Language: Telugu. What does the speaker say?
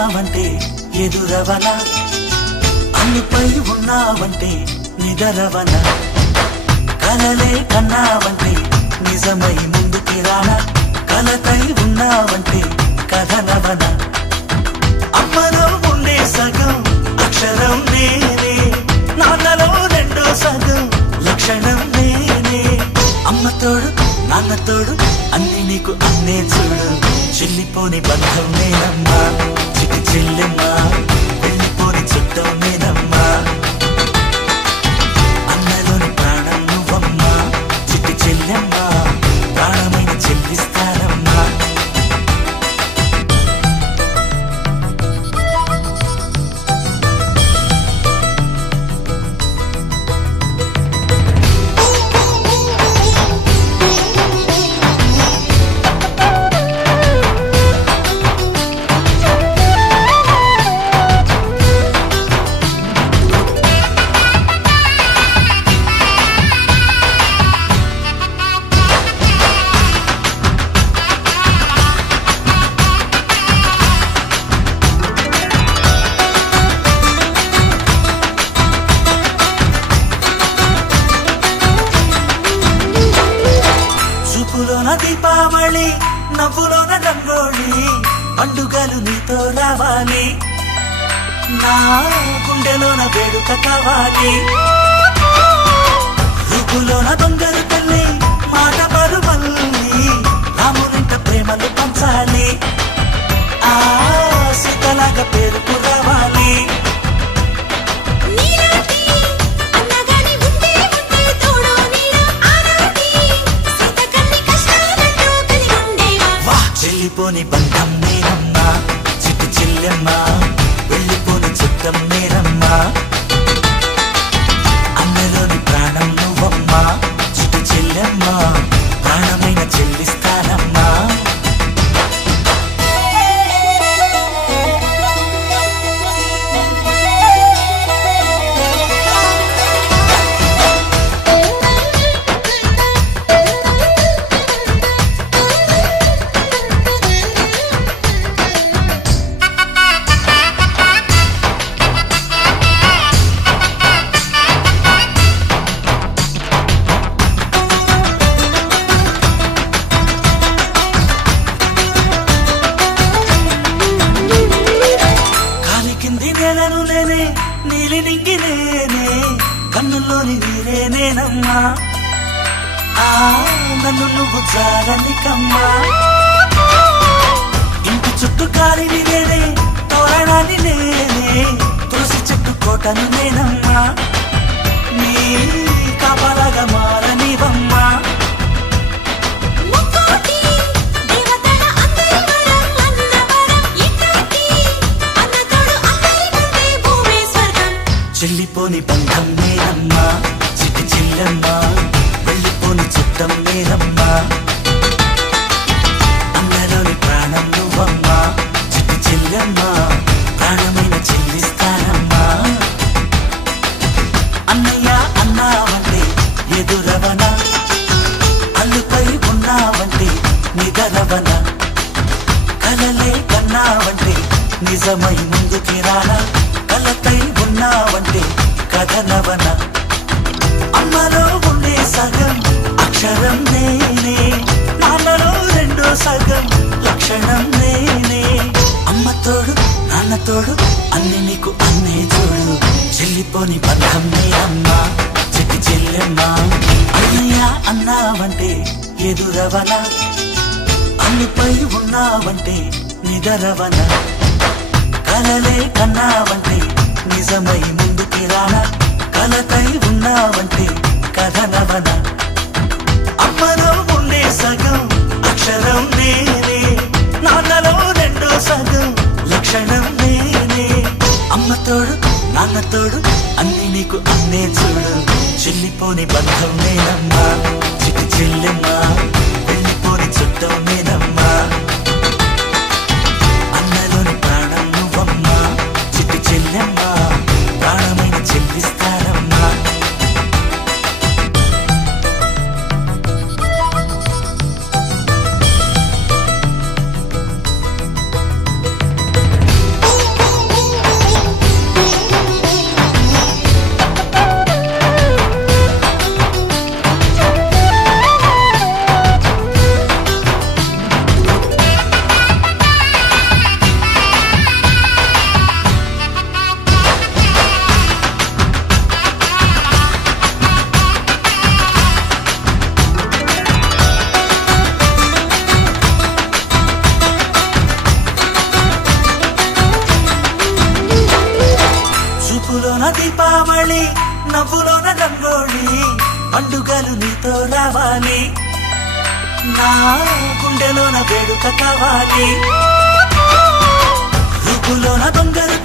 ఉన్నావంటే ఎదురవనా, అన్నిపై ఉన్నావంటే నిదరవనా, కలలే కన్నావంటే నిజమై ముందుకి రానా, కలకై ఉన్నావంటే కథనవనా. అమ్మలో ఉండే సగం అక్షరం నేనే, నాన్నలో రెండో సగం లక్షణం నేనే. అమ్మ తోడు నాన్న తోడు అన్ని నీకు అన్నే చూడు, చెల్లిపోని బంధం నేనమ్మా, చిట్టి చెల్లెమ్మా, వెళ్ళిపోని చుట్టం నేనమ్మా. అన్నలోని ప్రాణం నువ్వమ్మా, చిట్టి చెల్లెమ్మా, ప్రాణమైన చెల్లిస్తానమ్మా. చూపులోన దీపావళి, నవ్వులోన రంగోళి, పండుగలు నీతో రావాలి, నా గుండెలోన వేడుక కావాలి. రూపులోన దొంగలు తల్లి, మాట పరువల్లి, రామునింట ప్రేమలు పంచాలి, ఆ సీతలాగా పేరుకు రావాలి. వెళ్ళిపోని బంధం నేనమ్మా, చిట్టి చెల్లెమ్మా, వెళ్ళిపోని చుట్టం నేనమ్మా. అన్నలోని ప్రాణం నువ్వమ్మా, చిట్టి చెల్లెమ్మా, ప్రాణమైన చెల్లిస్తానమ్మా. నేనే నీలి నింగి నేనే, కన్నుల్లోని నీరే నేనమ్మా, ఆ నన్ను నువ్వు చాలని కమ్మా. ఇంటి చుట్టూ కాలిని నేనే, తోరణాన్ని నేనే, తులసి చెట్టు కోటను నేనమ్మా, నీ కాపలాగా మారనివమ్మా. చెల్లిపోని బంధం నేనమ్మా, చిట్టి చెల్లెమ్మా, వెళ్ళిపోని చుట్టం నేనమ్మా. అన్నలోని ప్రాణం నువ్వమ్మా, చిట్టి చెల్లెమ్మా, ప్రాణమైన చెల్లిస్తానమ్మా. అన్నయ్య అన్నావంటే ఎదురవనా, అల్లుపై ఉన్నావంటే నిదరవనా, కలలే కన్నావంటే నిజమై ముందుకి రానా, కలకై ఉన్నావంటే కథనవన. అమ్మలో ఉండే సగం అక్షరం నేనే, నాన్నలో రెండో సగం లక్షణం నేనే. అమ్మ తోడు నాన్న తోడు అన్ని నీకు అన్నే చూడు, చెల్లిపోని బంధం నేనమ్మా, చిట్టి చెల్లెమ్మా. అన్నయ్య అన్నావంటే ఎదురవనా, అన్నిపై ఉన్నావంటే నిదరవనా, కలలే కన్నావంటే నిజమై ముందుకి రానా, కలకై ఉన్నావంటే కథనవనా. అమ్మలో ఉండే సగం అక్షరం నేనే, నాన్నలో రెండో సగం లక్షణం నేనే. అమ్మ తోడు నాన్న తోడు అన్ని నీకు అన్నే చూడు, చెల్లిపోని బంధం నేనమ్మా, చిట్టి చెల్లెమ్మా, వెళ్ళిపోని చుట్టం నేనమ్మా. అన్నలోని ప్రాణం నువ్వమ్మా, చిట్టి చెల్లెమ్మా, ప్రాణమైన చెల్లిస్తానమ్మా. నవ్వులోన రంగోళి పండుగలు నీతో రావాలి నా గుండెలోన వేడుక కావాలి రూపులోన బంగారు